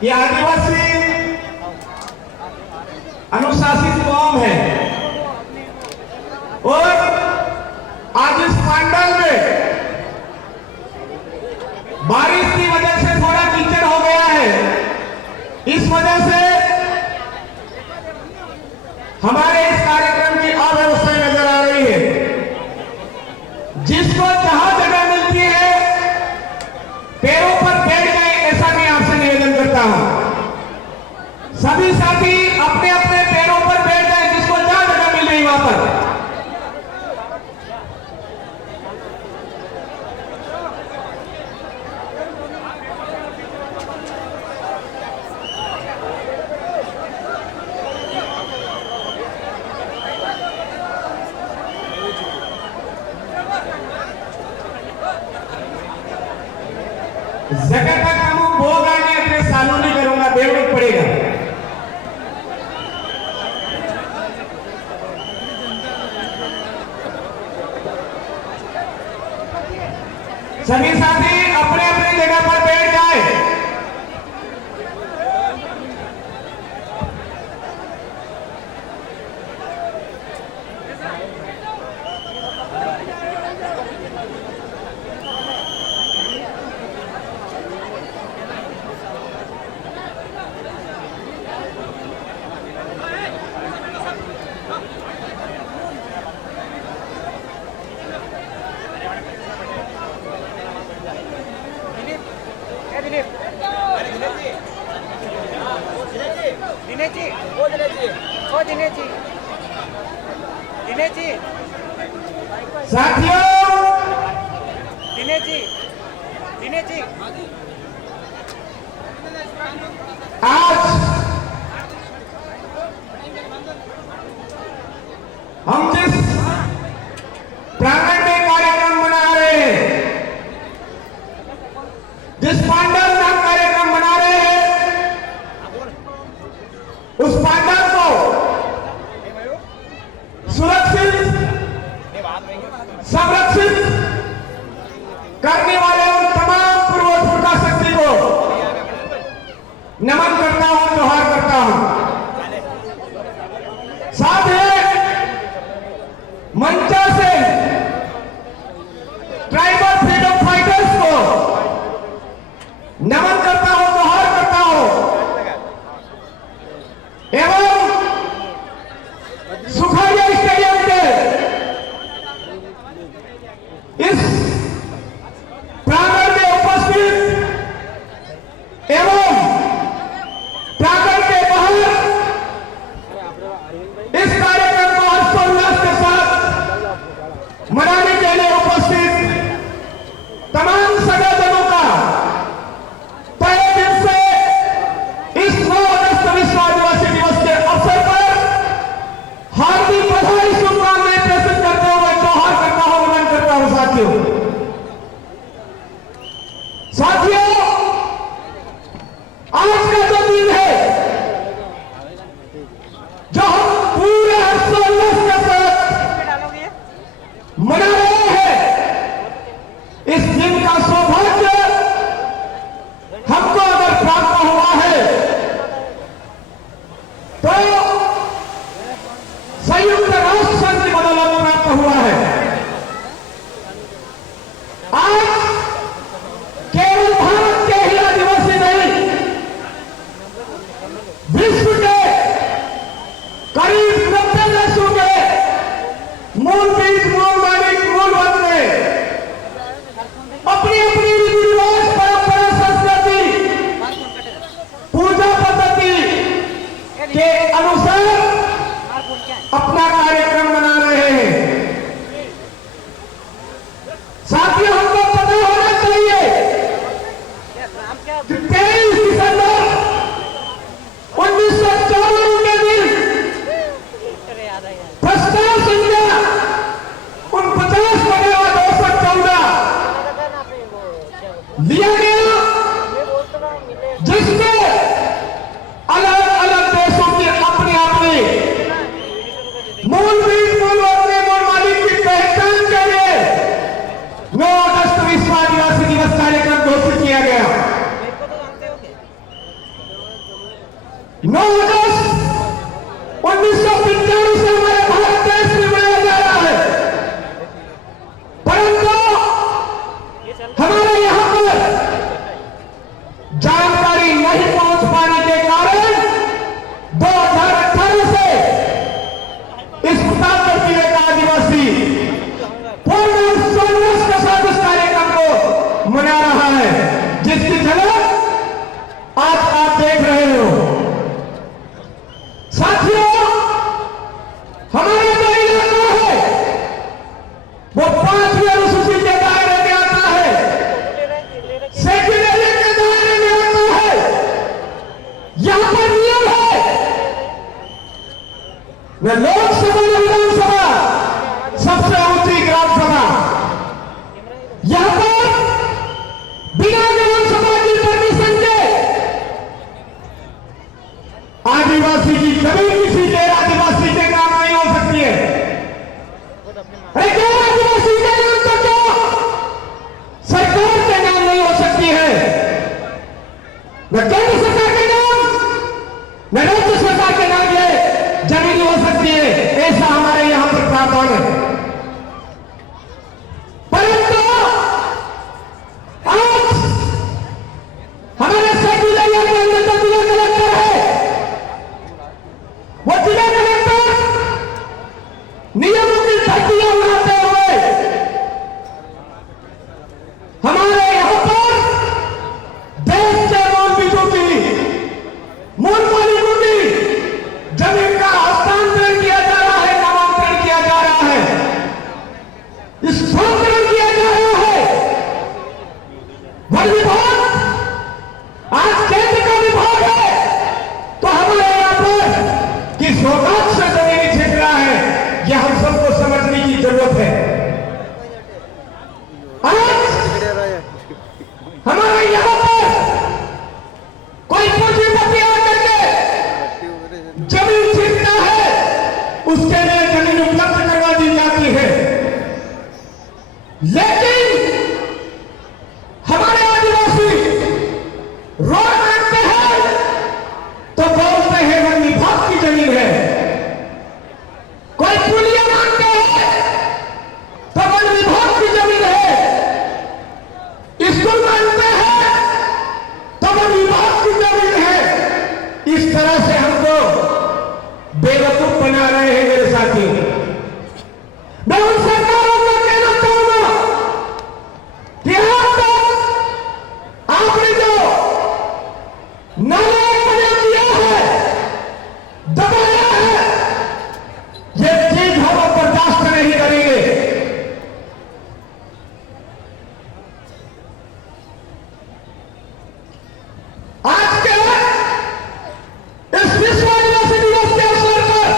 कि आदिवासी अनुशासित कौम है और आज इस पांडल में बारिश की वजह से थोड़ा कीचड़ हो गया है। इस वजह से हमारे इस कार्यक्रम की अव्यवस्था नजर आ रही है। जिसको जहां जगह मिलती है पैरों पर बैठ जाए, ऐसा मैं आपसे निवेदन करता हूं। सभी साथी अपने अपने पैरों पर बैठ जाए, जिसको जहां जगह मिल रही वहां पर। जगह का काम बहुत आगे अपने सालों नहीं करूंगा, देना पड़ेगा। सभी साथी अपने अपने जगह पर बैठ जाए। साथियों, दिनेश जी आज हम जिस प्रांगण में कार्यक्रम मना रहे हैं, जिस पांडव का कार्यक्रम मना रहे हैं, उस पांडव को सुरक्षित संरक्षित करने वाले उन तमाम पूर्वोत्तर शक्ति को नमन करता हूं, जोहार करता हूं। साथ ही मंचा से ट्राइबल फ्रीडम फाइटर्स को नमन करता हूं, जोहार करता हूं एवं सुखाड़िया स्टेडियम के इस प्रांगण में उपस्थित एवं प्रांगण के बाहर इस कार्यक्रम को हर्षोल्लास के साथ मनाने के लिए उपस्थित तमाम सगाजनों का पहले दिन से इस 9 अगस्त विश्व आदिवासी दिवस के अवसर पर हार्दिक बधाई शुभकामनाएं प्रेषित करते हुए जोहार करता हूं, नमन करता हूं। साथियों, आज का जो दिन है, जो हम पूरे हर्षोल्लास के साथ मना रहे हैं, इस दिन का सौभाग्य हमको अगर प्राप्त हुआ है तो संयुक्त राष्ट्र संघ की बदौलत प्राप्त हुआ है। आज केवल भारत के ही आदिवासी नहीं, विश्व के करीब 90 देशों के मूल बीज, मूल मालिक, मूल वर्ग ने अपनी अपनी रीति रिवाज, परंपरा, संस्कृति, पूजा पद्धति के अनुसार अपना कार्यक्रम मना रहे हैं। साथियों, हमको पता होना चाहिए कि 23 दिसंबर 1954 के दिन प्रस्ताव संख्या 49 बगेवा 214 लिया गया, जिसमें अलग अलग देशों की अपनी अपनी मूल बीज, मूल वर्ग, मूल मालिक की पहचान के लिए 9 अगस्त विश्व आदिवासी दिवस कार्यक्रम घोषित किया गया। 9 अगस्त 1995 से हमारे भारत देश में मनाया जा रहा है, परंतु हमारे यहां पर जानकारी नहीं पहुंच पाने के कारण 2018 से इस प्रतापगढ़ जिले का आदिवासी पूर्ण सोनवर्ष के साथ इस कार्यक्रम को मना रहा है, जिसकी झलक आज आप देख रहे हो। साथियों, हमारा जो इलाका है वो 5वीं अनुसूची के दायरे में आता है, सेक्युलर के दायरे में आता है। यहां पर नियम है, न लोकसभा न विधानसभा, सबसे ऊंची ग्राम सभा। यहां पर बिना विधानसभा की परमिशन के आदिवासी की जमीन किसी गैर आदिवासी के नाम नहीं हो सकती है। अरे गैर आदिवासी के नाम तो क्या सरकार के नाम नहीं हो सकती है, न केंद्र सरकार के नाम न राज्य सरकार के नाम ये जमीन हो सकती है, ऐसा हमारे यहां पर प्रावधान है। परंतु आज हमारे सेक्युलर के अंदर जो जिला कलेक्टर है, वो जिला कलेक्टर नियमों की धज्जियां उड़ाते हुए हमारे यहां पर देश के मूल मालिकों की जमीन का हस्तांतरण किया जा रहा है, नामांतरण किया जा रहा है, स्थानांतरण किया जा रहा है। वन विभाग आज केंद्र का विभाग है, तो हमारे यहां पर किस औकात से जमीन छिप रहा है, यह हम सबको समझने की जरूरत है। आज हमारे यहां पर कोई पूंजीपति आकर के जमीन छीनता है, उसके लिए जमीन उपलब्ध करवा दी जाती है, लेकिन हमारे आदिवासी रोड मांगते हैं तो बोलते हैं वन विभाग की जमीन है। कोई पुलिया मांगते हैं तो वन विभाग की जमीन है। स्कूल मांगते हैं तो वन विभाग की जमीन है। इस तरह से हमको बेवकूफ बना रहे हैं मेरे साथी। मैं उन सरकारों को कहना चाहूंगा कि आज तक आपने जो नालायकपना किया है, दबाया है, ये चीज हम अब बर्दाश्त नहीं करेंगे। आज के इस विश्व आदिवासी दिवस के अवसर पर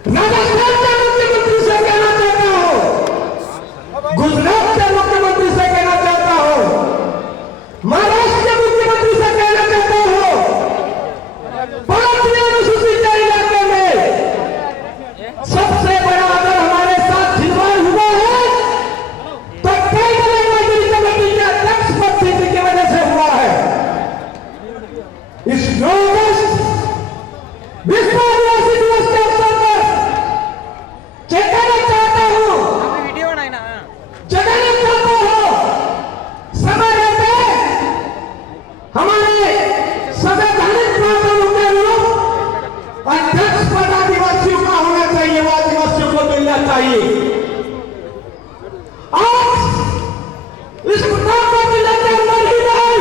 राजस्थान के मुख्यमंत्री से कहना चाहता हूं, गुजरात के मुख्यमंत्री से कहना चाहता हूं, महाराष्ट्र के मुख्यमंत्री से कहना चाहता हूं, 5वीं अनुसूचित इलाके में सबसे बड़ा अगर हमारे साथ खिलवाड़ हुआ है तो ट्राइबल एडवाइजरी कमेटी के अध्यक्ष पद की वजह से हुआ है। इस 9 अगस्त विश्व आदिवासी दिवस के अवसर पर चेताना चाहता हूं, आपकी वीडियो बनाई ना। जगाना चाहता हूं, समय रहते हमारे संवैधानिक प्रावधानों के अनुरूप अध्यक्ष पद आदिवासियों का होना चाहिए, वो आदिवासियों को मिलना चाहिए। आज इस मुद्दा जिले के अंदर ही नहीं,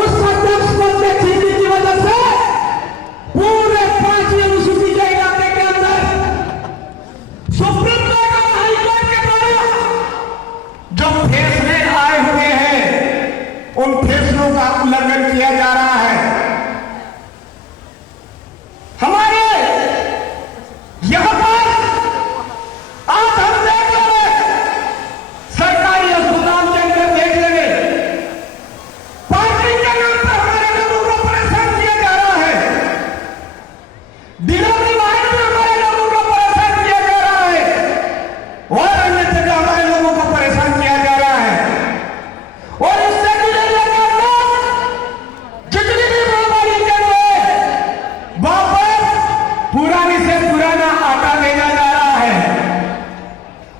उस अध्यक्ष पद के छीनने की वजह से पूरे 5वीं अनुसूची के इलाके के अंदर सुप्रीम कोर्ट और हाई कोर्ट के द्वारा जो फैसले आए हुए हैं उन फैसलों का उल्लंघन किया जा रहा है। हमारे यहां पर आज हम देख रहे हैं, सरकारी अस्पताल के अंदर देख लेंगे, पार्टी के नाम पर हमारे लोगों को परेशान किया जा रहा है, डिलीवरी वार्ड में हमारे लोगों को परेशान किया जा रहा है और अन्य जगह हमारे लोगों को परेशान किया जा रहा है। और इससे जुड़े लोग जितनी भी महामारी के लिए वापस पुरानी से पुराना आटा भेजा जा रहा है,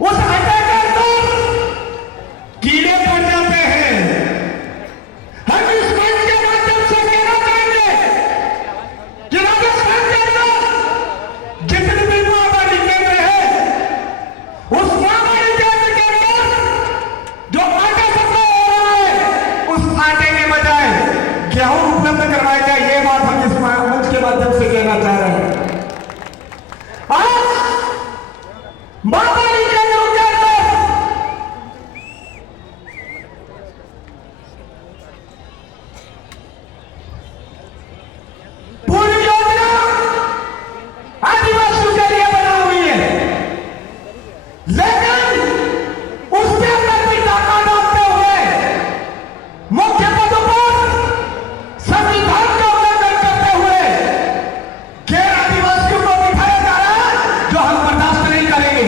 उस आटे के अंदर कीड़े पड़ जाते हैं। हम इस मंच के माध्यम से कहना चाहेंगे कि राजस्थान के अंदर जितनी भी महामारी केंद्र है, उस महामारी केंद्र के अंदर जो आटा सप्लाई हो रहा है, उस आटे के बजाय गेहूं उपलब्ध करवाया जाए, ये बात हम इस मंच के माध्यम से कहना चाह रहे हैं। आज महामारी केंद्रों के अंदर पूरी योजना आदिवासियों के लिए बना हुई है, लेकिन उसके अंदर भी डाका डालते हुए मुख्य पदों पर संविधान का उल्लंघन करते हुए गैर आदिवासियों को बिठाया जा रहा है, जो हम बर्दाश्त नहीं करेंगे।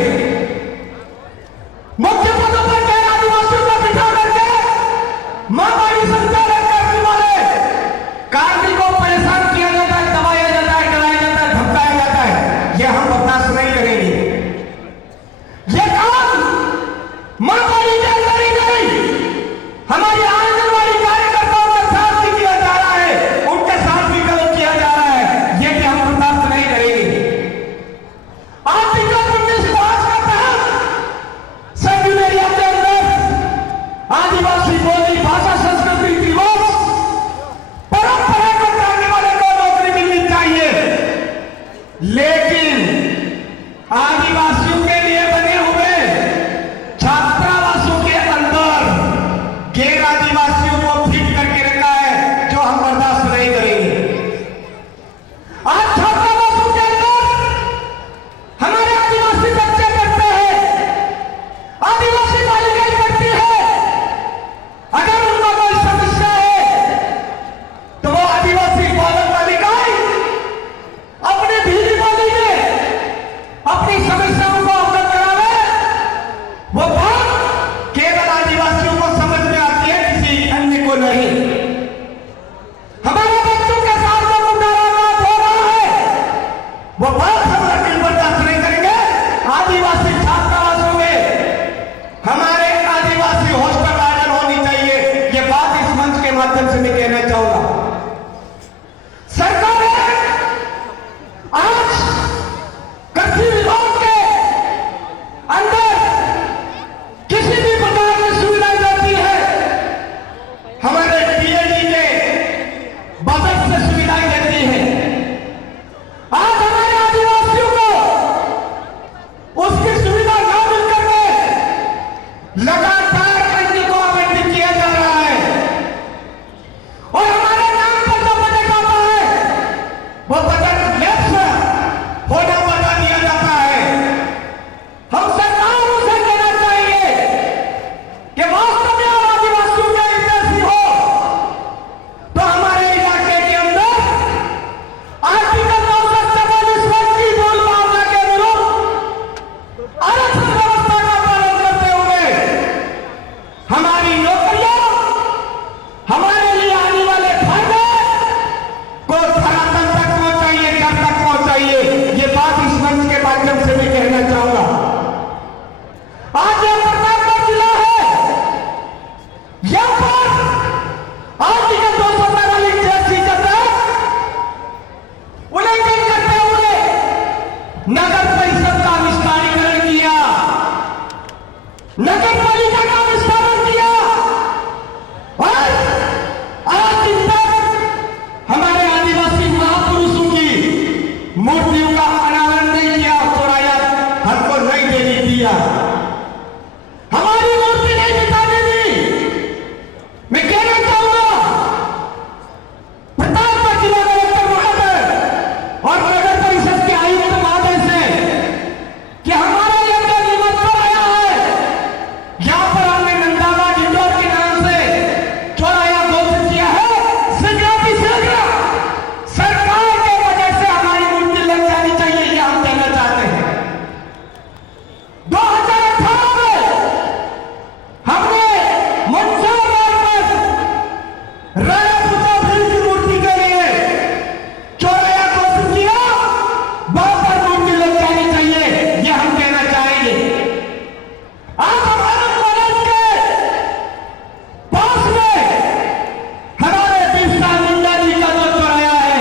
मूर्तियों का अनावरण नहीं किया, चौराया हमको नहीं देने दिया, हमारी मूर्ति नहीं मिटाने दी। मैं कहना चाहूंगा प्रतापगढ़ जिला कलेक्टर महोदय और नगर परिषद के आयुक्त महोदय से कि हमारा यह जो निमंत्रण आया है, यहां पर हमने नंदाबाद इंदौर के नाम से चौराया घोषित किया है। शीघ्र सरकार के वजह से हमारी मूर्ति लग जानी चाहिए, यह हम कहना चाहते हैं। 2018 में हमने मंसूर रोड पर राणा प्रताप की मूर्ति के लिए चौराया घोषित किया, वहां पर मूर्ति लग जानी चाहिए, यह हम कहना चाहेंगे। आज हमारे कॉलेज के पास में हमारे बिरसा मुंडा जी का जो चौराया है,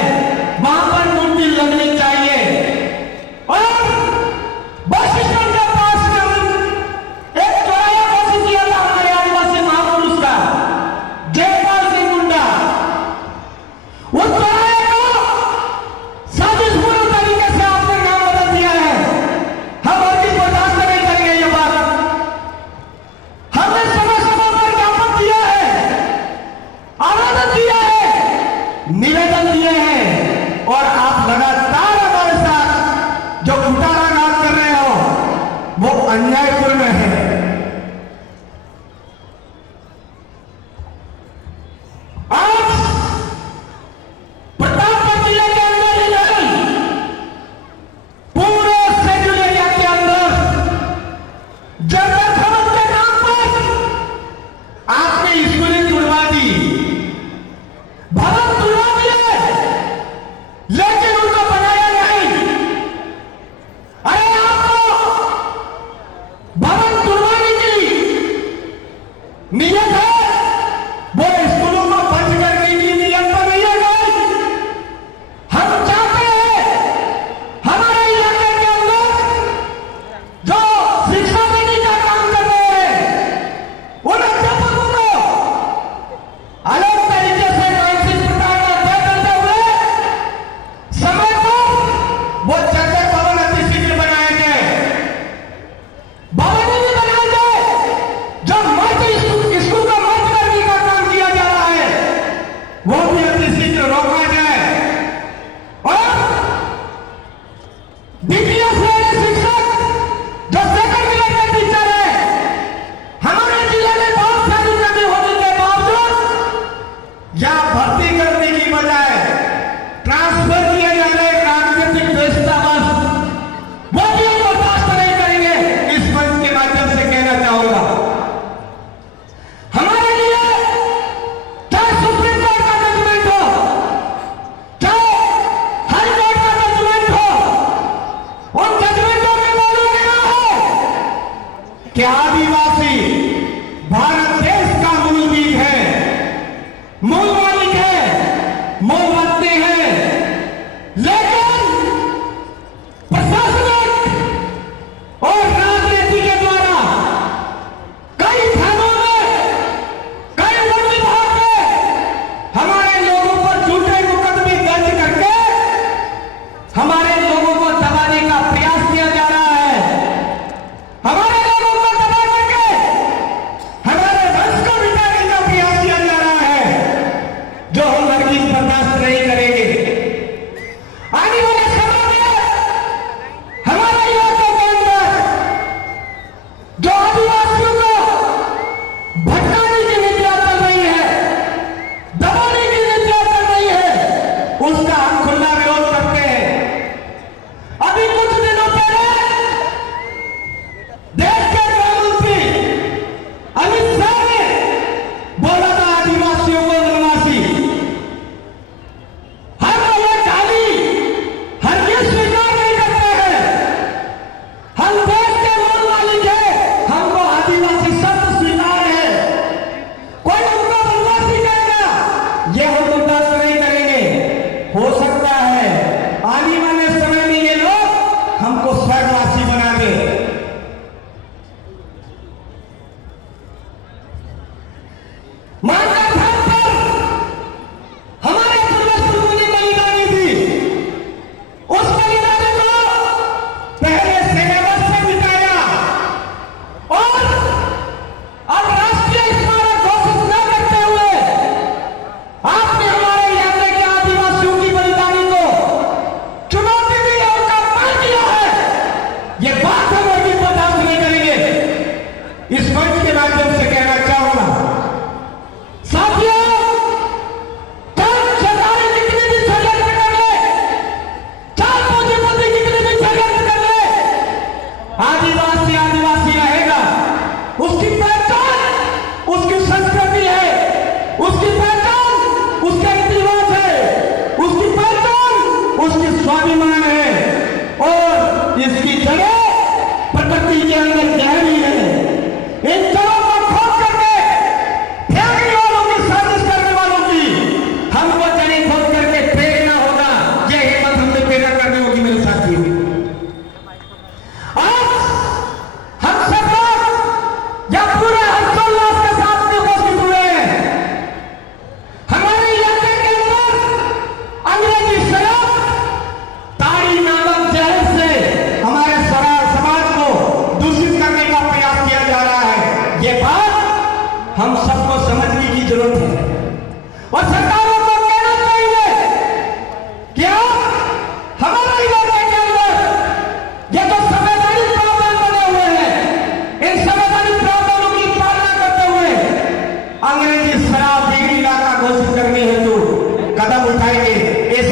वहां पर मूर्ति लगनी चाहिए। और बस स्टैंड के पास में एक चौराया घोषित किया था हमारे आदिवासी महापुरुष का जयपाल सिंह मुंडा। उस चौराहे को साजिशपूर्ण तरीके से आपने नाम बदल दिया है। हम अर्जी बर्दाश्त नहीं करेंगे ये बात। हमने समय समय पर ज्ञापन दिया है, आवेदन दिया है, निवेदन दिए हैं, और आप लगातार हमारे साथ जो कुटाराघात कर रहे हो वो अन्यायपूर्ण है। आज प्रतापगढ़ जिले के अंदर ही नहीं, पूरे शेड्यूल एरिया के अंदर जनता भवन के नाम पर आपने स्कूलें तुड़वा दी, भवन तुड़वा दिए, लेकिन उनको बनाया नहीं। अरे आपको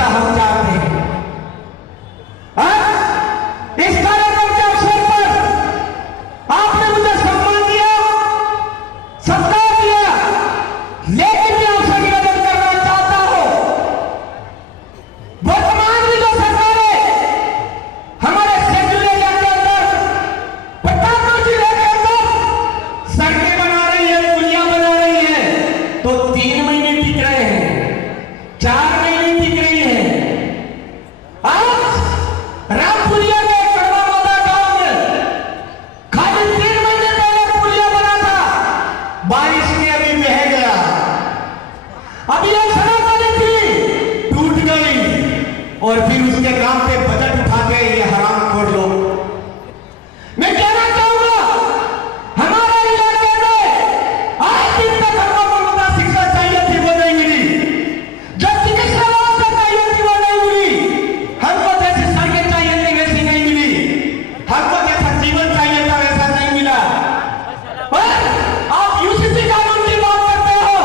ऐसा हम चाहते हैं। इस कार्यक्रम के अवसर पर आपने मुझे सम्मान दिया, सत्कार दिया, लेकिन मैं आपसे निवेदन करना चाहता हूं, वर्तमान में जो सरकारें हमारे शेड्यूल एरिया के अंदर, प्रतापगढ़ जिले के अंदर सड़कें बना रही है, पुलियां बना रही है, तो 3 महीने टिक रहे हैं, 4 महीने टिक रही है। आज रामपुरिया के कड़वा मोदा गांव में खाली 3 महीने पहले पुलिया बना था, बारिश में अभी बह गया। अभी एक सड़क बनी थी, टूट गई, और फिर उसके नाम पे बजट उठाते ये हरामखोर लोग। मैं कहना चाहूंगा, हमारे इलाके में आज दिन तक हमको मुद्दा शिक्षा चाहिए थी, वो नहीं मिली। जो चिकित्सा व्यवस्था चाहिए थी, वो नहीं मिली। हमको जैसी सड़कें चाहिए थी, वैसी नहीं मिली। हमको जैसा जीवन चाहिए था, वैसा नहीं मिला। और आप यूसीसी कानून की बात करते हो,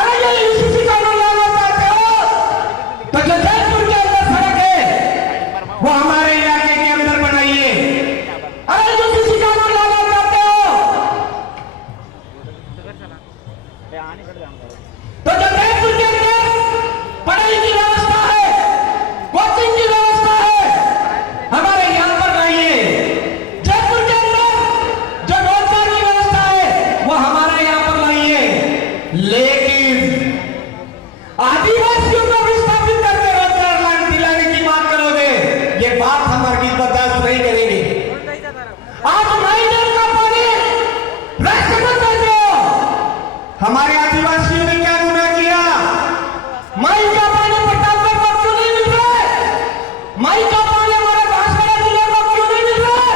अरे ये यूसीसी कानून लाना चाहते हो, तो जो जयपुर के अंदर सड़क है, वो हमारे इलाके के अंदर बनाइए। अरे यूसीसी कानून लाना चाहते हो, तो जो जयपुर के अंदर पढ़ाई की व्यवस्था है, कोचिंग की व्यवस्था है, हमारे यहां पर लाइए। जयपुर के अंदर जो रोजगार की व्यवस्था है, वो हमारे यहां पर लाइए। लेकिन आदिवासियों को विस्थापित करके रोजगार दिलाने की बात करोगे, ये बात हम हरगिज बर्दाश्त नहीं करेंगे। आज माइनर का पानी राशन देते हो, हमारे आदिवासियों ने क्या गुनाह किया? माई का पानी प्रतापगढ़ को क्यों नहीं मिल रहा है? माई का पानी हमारे बांसवाड़ा जिले को क्यों नहीं मिल रहा है?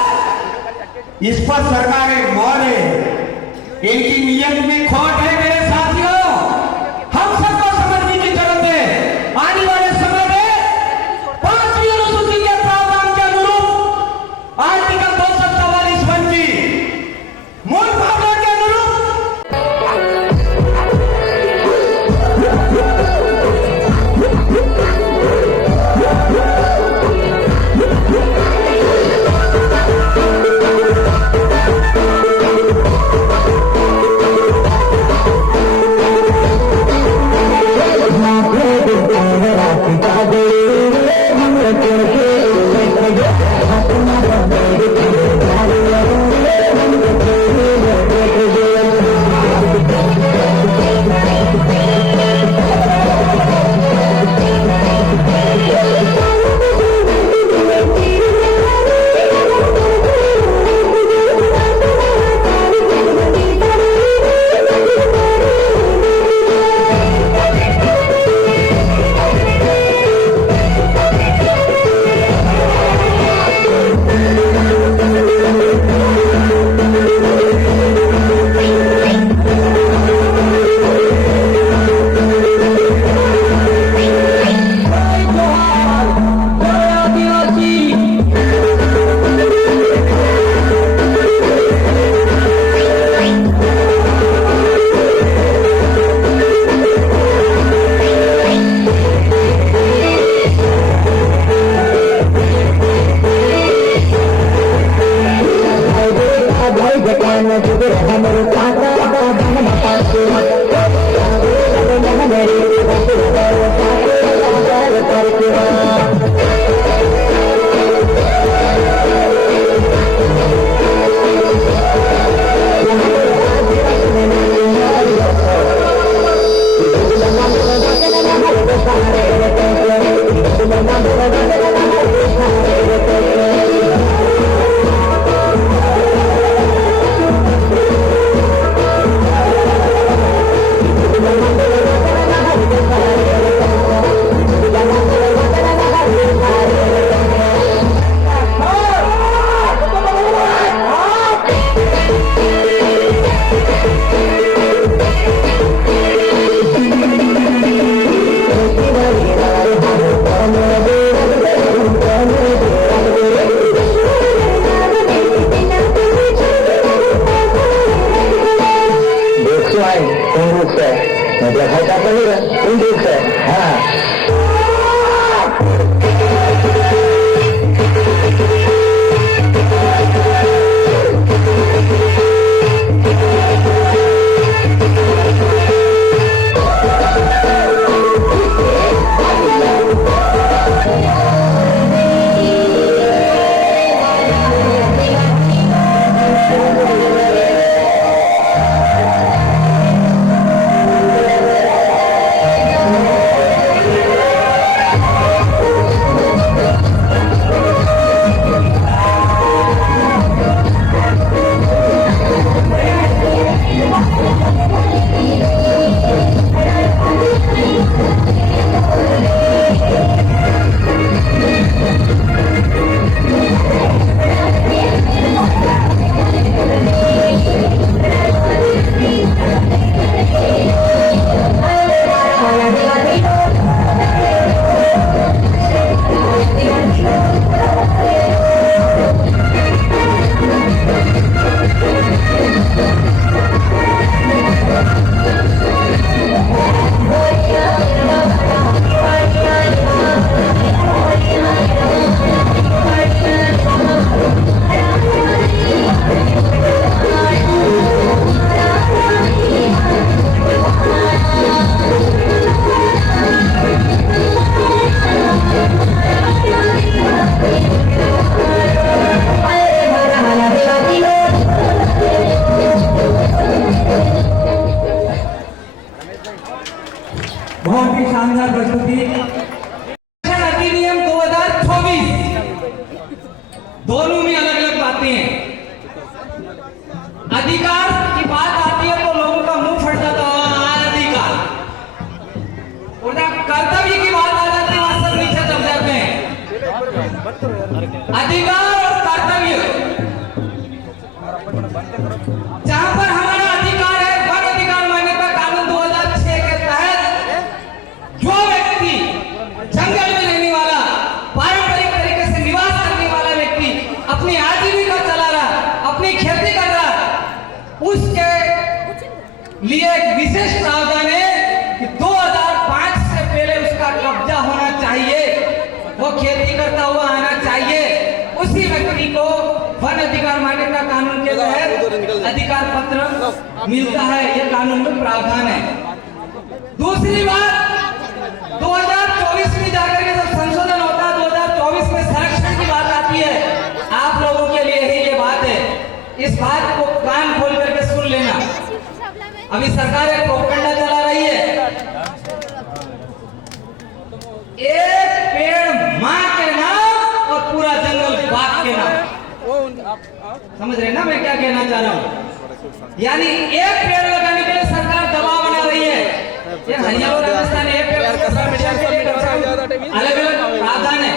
इस पर सरकारें मौन है, इनकी नीयत में खोट है। मेरे साथियों, हम सबको समझने की जरूरत है। आने वाले समय में 5वीं अनुसूची के प्रावधान के अनुरूप आर्टिकल 244 की मूल भावना के अनुरूप Untuk saya, untuk saya, untuk saya, अधिकार और कर्तव्य, जहां पर हमारा अधिकार है वन अधिकार मान्यता कानून 2006 के तहत जो व्यक्ति जंगल में रहने वाला, पारंपरिक तरीके से निवास करने वाला व्यक्ति अपनी आजीविका चला रहा, अपनी खेती कर रहा, उसके लिए एक विशेष प्रावधान है कि 2005 से पहले उसका कब्जा होना चाहिए, वो खेती करता हुआ आना चाहिए, उसी व्यक्ति को वन अधिकार मान्यता कानून के तहत अधिकार पत्र मिलता है। ये कानून में प्रावधान है। दूसरी बात, 2024 में जाकर के जब संशोधन होता है, 2024 में संरक्षण की बात आती है, आप लोगों के लिए ही ये बात है, इस बात को कान खोल करके सुन लेना। अभी सरकार एक प्रोपेगेंडा चला रही है, एक पेड़ मां के नाम और पूरा जंगल बाप के नाम। समझ रहे ना मैं क्या कहना चाह रहा हूँ? यानी एक पेड़ लगाने के लिए सरकार दबाव बना रही है। ये हरियाणा और राजस्थान एक पेड़ अलग अलग प्रावधान है।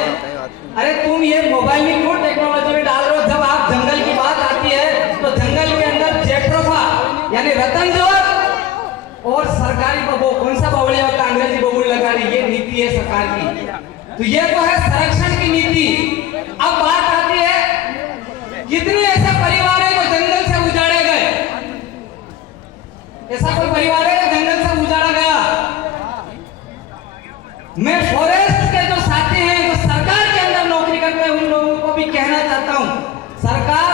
अरे तुम ये मोबाइल में क्यों टेक्नोलॉजी में डाल रहे हो? जब आप जंगल की बात आती है तो जंगल के अंदर जेट्रोफा यानी रतन जोर और सरकारी बबो, कौन सा बबड़े होता है, अंग्रेजी बबूल लगा रही, ये नीति है सरकार की। तो ये तो है संरक्षण की नीति। अब बात आती है कितने ऐसे परिवार है जो जंगल से उजाड़े गए? ऐसा कोई परिवार है जो जंगल से उजाड़ा गया? मैं फॉरेस्ट के जो साथी हैं जो सरकार के अंदर नौकरी करते हैं उन लोगों को भी कहना चाहता हूं, सरकार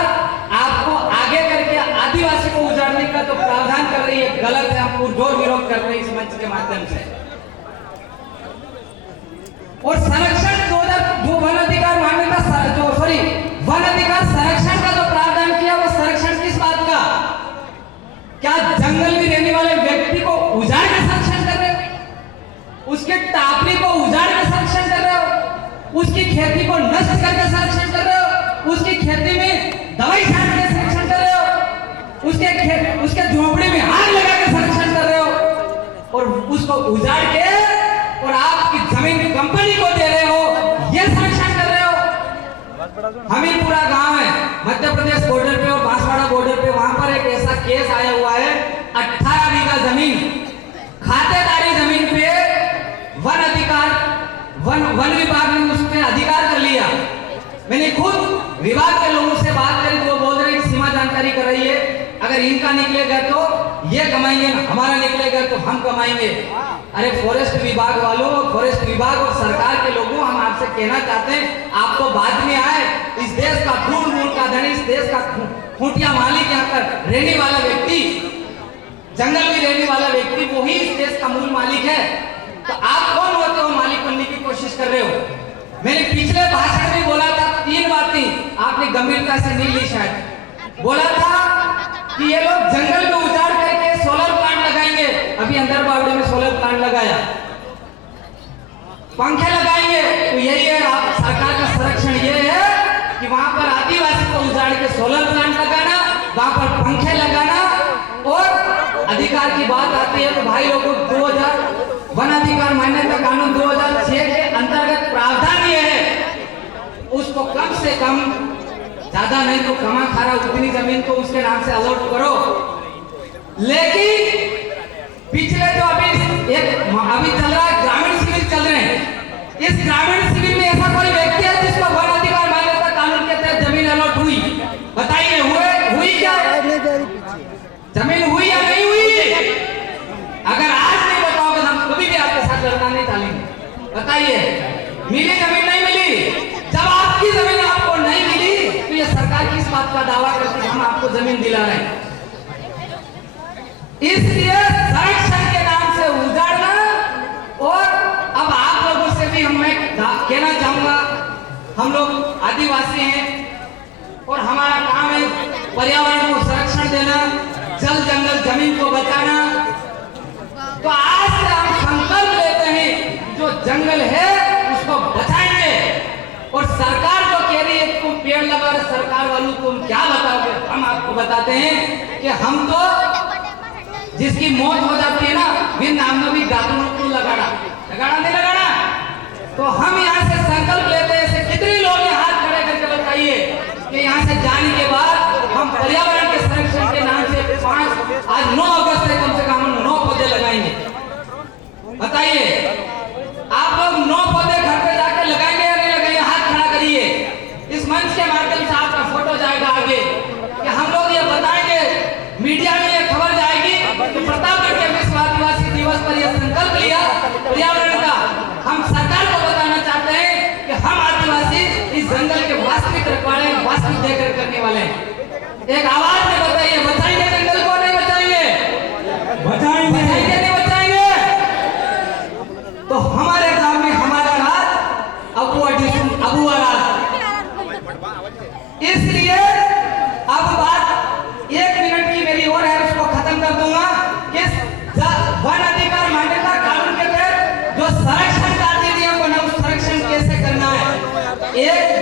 आपको आगे करके आदिवासी को उजाड़ने का जो प्रावधान कर रही है गलत है। हम पुरजोर विरोध कर रहे हैं इस मंच के माध्यम से। और संरक्षण जो वन अधिकार मान्यता वन अधिकार संरक्षण का जो प्रावधान किया वो संरक्षण किस बात का? क्या जंगल में रहने वाले व्यक्ति को उजाड़ के संरक्षण कर रहे हो? उसके टापरी को उजाड़ के संरक्षण कर रहे हो? उसकी खेती को नष्ट करके संरक्षण कर रहे हो? उसकी खेती में दवाई छाट के संरक्षण कर रहे हो? उसके झोपड़ी में आग लगा के संरक्षण कर रहे हो और उसको उजाड़ के और आपकी जमीन कंपनी को दे रहे हो, ये संरक्षण कर रहे हो। हमीरपुरा गांव है मध्य प्रदेश बॉर्डर पे और बांसवाड़ा बॉर्डर पे, वहां पर एक ऐसा केस आया हुआ है, 18 बीघा जमीन खातेदारी जमीन पे वन विभाग ने उस पे अधिकार कर लिया। मैंने खुद विभाग के लोगों से बात करी तो वो बोल रहे हैं सीमा जानकारी कर रही है, अगर इनका निकलेगा तो ये कमाएंगे, हमारा निकलेगा तो हम कमाएंगे। अरे फॉरेस्ट विभाग वालों, फॉरेस्ट विभाग और सरकार के लोगों, हम आपसे कहना चाहते हैं आप तो बाद में आए। इस देश का खून मूल का धनी, इस देश का खूंटिया मालिक, यहाँ पर रहने वाला व्यक्ति, जंगल में रहने वाला व्यक्ति वो ही इस देश का मूल मालिक है। तो आप कौन होते हो मालिक बनने की कोशिश कर रहे हो? मैंने पिछले भाषण में बोला था 3 बातें, आपने गंभीरता से नहीं ली शायद। बोला था कि ये लोग जंगल में उजाड़ करके सोलर प्लांट लगाएंगे, अभी अंदर बावड़ी में सोलर प्लांट लगाया, पंखे लगाएंगे, तो यही है आप सरकार का संरक्षण, ये है कि वहां पर आदिवासी को उजाड़ के सोलर प्लांट लगाना, वहां पर पंखे लगाना। और अधिकार की बात आती है तो भाई लोगों, 2000 वन अधिकार मान्यता कानून 2006 के अंतर्गत प्रावधान ये है, उसको कम से कम, ज्यादा नहीं तो कमा खारा उतनी जमीन को उसके नाम से अलॉट करो। लेकिन पिछले जो अभी चल रहा है ग्रामीण शिविर चल रहे हैं, इस ग्रामीण शिविर में ऐसा कोई व्यक्ति है जिसको वन अधिकार मान्यता कानून के तहत जमीन अलॉट हुई? बताइए, हुई क्या? जमीन हुई या नहीं हुई? अगर आज नहीं बताओगे हम कभी भी आपके साथ लड़ना नहीं चाहेंगे। बताइए, मिली जमीन नहीं मिली? जब आपकी जमीन आपको नहीं मिली तो ये सरकार किस बात का दावा करती है हम आपको जमीन दिला रहे हैं? इसलिए संरक्षण के नाम से उजाड़ना। और अब आप लोगों से भी मैं कहना चाहूंगा, हम लोग आदिवासी हैं और हमारा काम है पर्यावरण को संरक्षण देना, जल जंगल जमीन को बचाना। तो आज से हम संकल्प लेते हैं जो जंगल है उसको बचाएंगे। और सरकार जो कह रही है तुम पेड़ लगा रहे, सरकार वालों तुम क्या बताओगे? हम आपको बताते हैं कि हम तो जिसकी मौत हो जाती है ना, बिन नाम में भी गातों को लगाना नहीं लगाना। तो हम यहाँ से संकल्प लेते हैं, कितने लोग जाने के बाद हम पर्यावरण के संरक्षण के नाम से आज 9 अगस्त से कम 9 पौधे लगाएंगे। बताइए आप लोग 9 पौधे घर पे जाके लगाएंगे या नहीं लगाएंगे? हाथ खड़ा करिए। इस मंच के माध्यम से आपका फोटो जाएगा आगे कि हम लोग ये बताएंगे, मीडिया में ये खबर जाएगी कि प्रतापगढ़ के विश्व आदिवासी दिवस पर यह संकल्प लिया पर्यावरण का। हम सरकार को बताना चाहते हैं कि हम आदिवासी इस जंगल के वास्तविक रखवाले, वास्तविक देखकर करने वाले हैं। एक आवाज में बताइए, बचाएंगे जंगल को नहीं बचाएंगे? बचाएंगे नहीं बचाएंगे? तो हमारे गांव में हमारा राज अबुआ राज। इसलिए अब बात 1 मिनट की मेरी और है, उसको खत्म कर दूंगा। किस वन अधिकार मान्यता कानून के तहत जो संरक्षण का अधिनियम बना, उस संरक्षण कैसे करना है?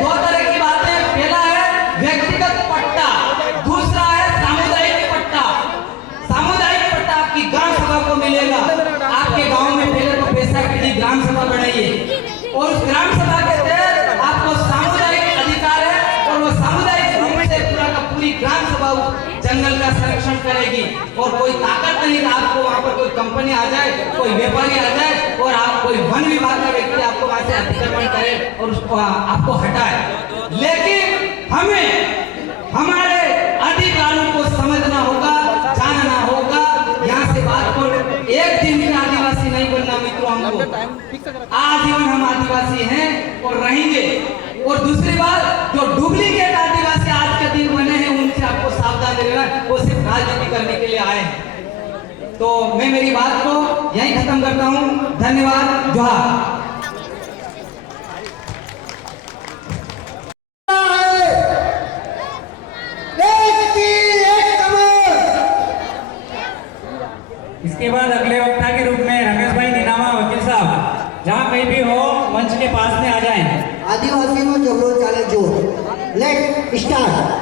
2 तरह की बातें। पहला है व्यक्तिगत पट्टा, दूसरा है सामुदायिक पट्टा। सामुदायिक पट्टा आपकी ग्राम सभा को मिलेगा। आपके गांव में पहले तो पैसा के लिए ग्राम सभा बनाइए और उस ग्राम सभा के तहत आपको सामुदायिक अधिकार है और वो सामुदायिक रूप से पूरा का पूरी ग्राम सभा जंगल का संरक्षण करेगी। और कोई ताकत नहीं कि आपको वहां पर कोई कंपनी आ जाए, कोई व्यापारी आ जाए और आप कोई वन विभाग का व्यक्ति आपको वहां से अतिक्रमण करे और उसको आपको हटाए। लेकिन हमें हमारे अधिकारों को समझना होगा, जानना होगा। यहाँ से बात को एक दिन में आदिवासी नहीं बनना मित्रों, हमको आजीवन हम आदिवासी हैं और रहेंगे। और दूसरी बात, जो डुप्लीकेट आदिवासी आज के दिन बने हैं उनसे आपको सावधान रहना, वो सिर्फ राजनीति करने के लिए आए हैं। तो मैं मेरी बात को यहीं खत्म करता हूँ। धन्यवाद। जोहार। इसके बाद अगले वक्ता के रूप में रमेश भाई नीनामा वकील साहब जहाँ कहीं भी हो मंच के पास में आ जाएं। आदिवासीओ झगड़ो चाले जोर। Let start.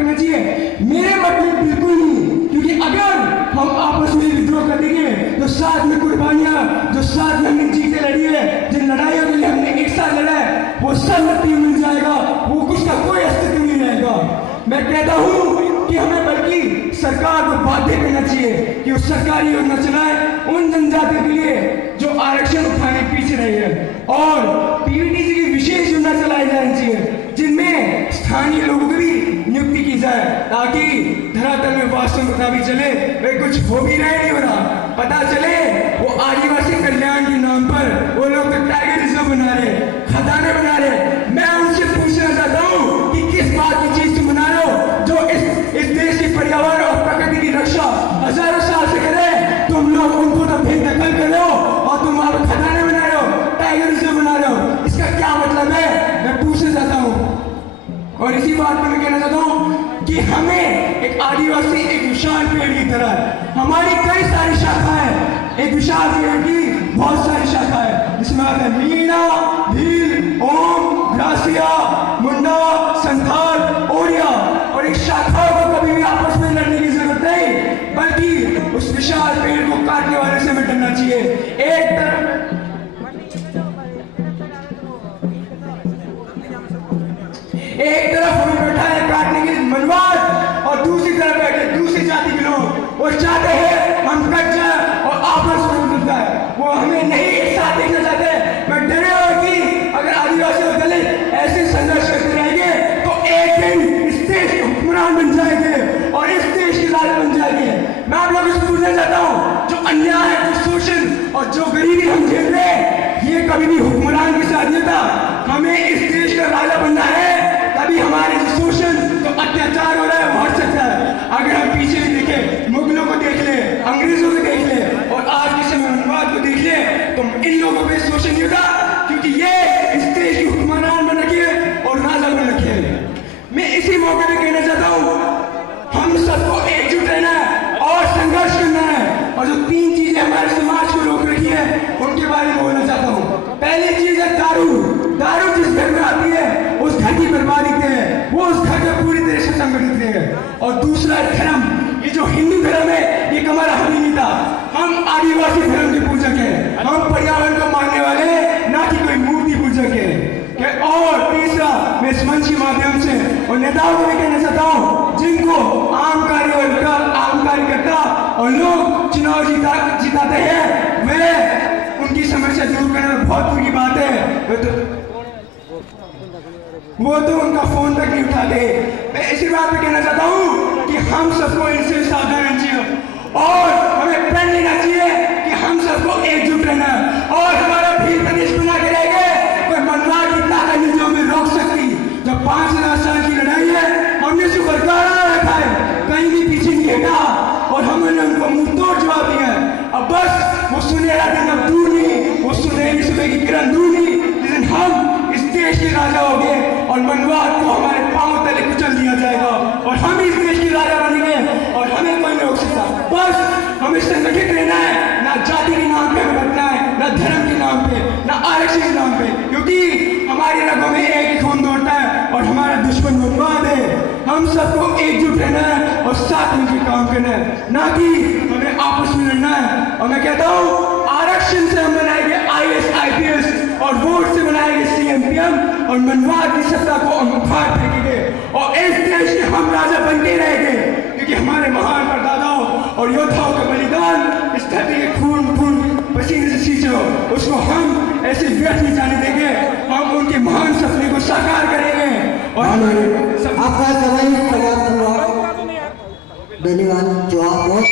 करना चाहिए? मेरे मत में बिल्कुल नहीं, क्योंकि अगर हम आपस में विद्रोह कर देंगे तो साथ में कुर्बानियां जो साथ में हमने जीते लड़ी है, जिन लड़ाइयों के लिए हमने एक साथ लड़ा है, वो सब मिट्टी में मिल जाएगा, वो कुछ का कोई अस्तित्व नहीं रहेगा। मैं कहता हूँ कि हमें बल्कि सरकार को बाध्य करना चाहिए कि वो सरकारी योजना चलाए उन जनजातियों के लिए जो आरक्षण उठाने पीछे रही है, और पीवीटीसी की विशेष योजना चलाई जानी चाहिए जिनमें स्थानीय लोगों की भी नियुक्ति की जाए, ताकि धरातल में वास्तव में पता भी चले वे कुछ हो भी रहे नहीं हो रहा, पता चले वो आदिवासी कल्याण के नाम पर वो लोग तो टाइगर रिजर्व बना रहे, खदाने बना रहे। मैं उनसे पूछना चाहता हूँ कि किस बात की चीज तुम बना रहे हो जो इस देश के पर्यावरण और प्रकृति की रक्षा हजारों साल से करे? तुम लोग उनको तो बेदखल कर रहे हो और तुम वहां खदाने बना रहे हो, टाइगर रिजर्व बना रहे हो, इसका क्या मतलब है? मैं पूछना चाहता हूँ। और इसी बात पर मैं कहना चाहता हूँ कि हमें एक आदिवासी एक विशाल पेड़ की तरह हमारी कई सारी शाखाएं, एक विशाल पेड़ की बहुत सारी शाखाएं जिसमें आते हैं मीणा, भील, ओम, ग्रासिया, मुंडा, संथाल, ओडिया, और एक शाखाओं को कभी भी आपस में लड़ने की जरूरत नहीं, बल्कि उस विशाल पेड़ को काटने वाले से मिटना चाहिए। एक तरफ हमें बैठा है काटने के लिए मनवाद, और दूसरी तरफ बैठे दूसरी जाति के लोग, वो चाहते हैं हम कट जाए और आपस में मिलता है, वो हमें नहीं एक साथ देखना चाहते। मैं डरे हुए कि अगर आदिवासी और दलित ऐसे संघर्ष करते रहेंगे तो एक दिन इस देश के हुक्मरान बन जाएंगे और इस देश के राजा बन जाएंगे। मैं आप लोगों से पूछना चाहता हूँ, जो अन्याय, जो शोषण और जो गरीबी हम झेल रहे हैं, ये कभी भी हुक्मरान के साथ नहीं था। हमें इस देश का राजा बनना है, तभी हमारे जो शोषण, जो अत्याचार हो रहा है वो हट सकता है। अगर हम पीछे भी देखें, मुगलों को देख ले, अंग्रेजों को देख ले, और आज के समय मनवाद को देख ले, तो इन लोगों पे शोषण नहीं होता, क्योंकि ये इस देश के हुक्मरान बन रखे और राजा बन रखे। मैं इसी मौके पे कहना चाहता हूँ, हम सबको एकजुट रहना है और संघर्ष करना है, और जो 3 चीजें हमारे समाज को रोक रही है उनके बारे में बोलना चाहता हूँ। पहली चीज है दारू। दारू जिस घर में आती है उस घर की बर्बादी है, वो उस घर में पूरी तरह से संगठित है। और दूसरा धर्म, ये जो हिंदू धर्म है ये हमारा हम नहीं था, हम आदिवासी धर्म के पूजक हैं, हम पर्यावरण को मानने वाले, ना कि कोई मूर्ति पूजक है। और तीसरा, मैं इस मंच के माध्यम से और नेताओं को भी कहना चाहता हूँ, जिनको आम कार्यकर्ता और लोग चुनाव जिताते हैं, वे उनकी समस्या दूर करना बहुत दूर की बात है, वो तो उनका फोन तक नहीं उठाते। मैं इसी बात पे कहना चाहता हूँ कि हम सबको इनसे सावधान रहना चाहिए और हमें प्रण लेना चाहिए कि हम सबको एकजुट रहना है, और हमारा भील प्रदेश बना के रहेंगे। कोई मनवाद की ताकत नहीं जो हमें रोक सकती। जब 5000 साल की लड़ाई है, हमने उसे बरकरार रखा है, कहीं भी पीछे नहीं हटा, और हमने उनको मुंह तोड़ जवाब दिया है। अब बस वो सुनहरा दिन अब दूर नहीं, वो सुनहरी सुबह की किरण दूर नहीं, जिस दिन हम इस देश के राजा हो गए और मनवाद को हमारे पांव तले कुचल दिया जाएगा और हम इस देश के राजा बनेंगे और हमें कोई नहीं रोक सकता। बस हमें संगठित रहना है, ना जाति के नाम पे भटकना है, ना धर्म के नाम पे, ना आरक्षण के नाम पे, क्योंकि हमारी रगों में एक ही खून दौड़ता है और हमारा दुश्मन मनवाद है। हम सबको एकजुट रहना है और साथ मिलकर काम करना है, ना कि हमें आपस में लड़ना है। और मैं कहता हूँ, आरक्षण से हम बनाएंगे IAS IPS और वोट से बनाएंगे CM PM, और मनवाद की सत्ता को हम उखाड़ फेंकेंगे और इस देश के हम राजा बनते रहेंगे, क्योंकि हमारे महान परदादाओं और योद्धाओं का बलिदान इस धरती के खून पसीने से सींचे हो, उसको हम ऐसे व्यर्थ नहीं जाने देंगे। हम उनके महान सपने को साकार करेंगे और हमारे आपका समय समाप्त हुआ। धन्यवाद। जो आप बहुत